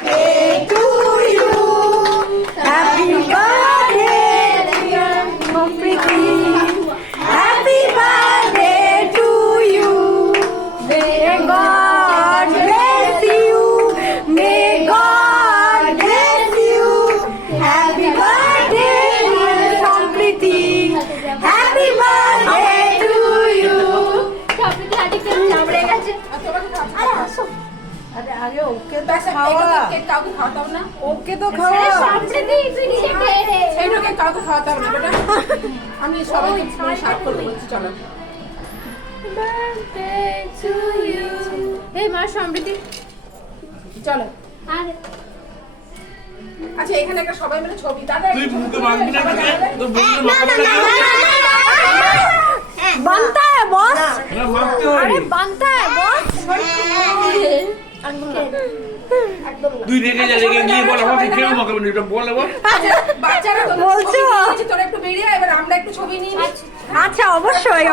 birthday to you. Happy birthday, dear Preeti. Happy birthday to you. May God bless you. May God bless you. Happy birthday, dear Preeti. Happy birthday to you. আরে আগে ওকে তো খাওয়া, কাউকে খাওয়াতাম না, ওকে তো খাওয়া। সেইটাকে কাউকে খাওয়াতাম না বেটা। আমি সবাইকে সাত করে বলছি চলো। এই মা সমৃদ্ধি চলো। আচ্ছা এখানে একটা সবাই মিলে ছবি। দাদা তুই মুখে মাখবি না কেন? তোর বন্ধু মাখাবে না কেন? बनता है बॉस, না মাখতে হয়। अरे बनता है बॉस। তুই রেগে যা, রেগে গিয়ে বল আমাকে কেন মাখাবে না, এটা বল এবার। বাচ্চারা বলছো? তোরা একটু বেরিয়ে, এবার আমরা একটু ছবি নিয়ে নিই। আচ্ছা অবশ্যই।